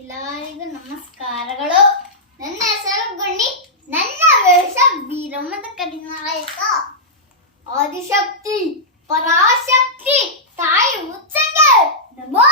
ಎಲ್ಲರಿಗೂ ನಮಸ್ಕಾರಗಳು. ನನ್ನ ಹೆಸರು ಗುಂಡಿ. ನನ್ನ ವೇಷ ವೀರಮ್ಮದ ಕಡಿನಾಯಕ. ಆದಿಶಕ್ತಿ, ಪರಾಶಕ್ತಿ, ತಾಯಿ ಉತ್ಸಂಗ ನಮೋ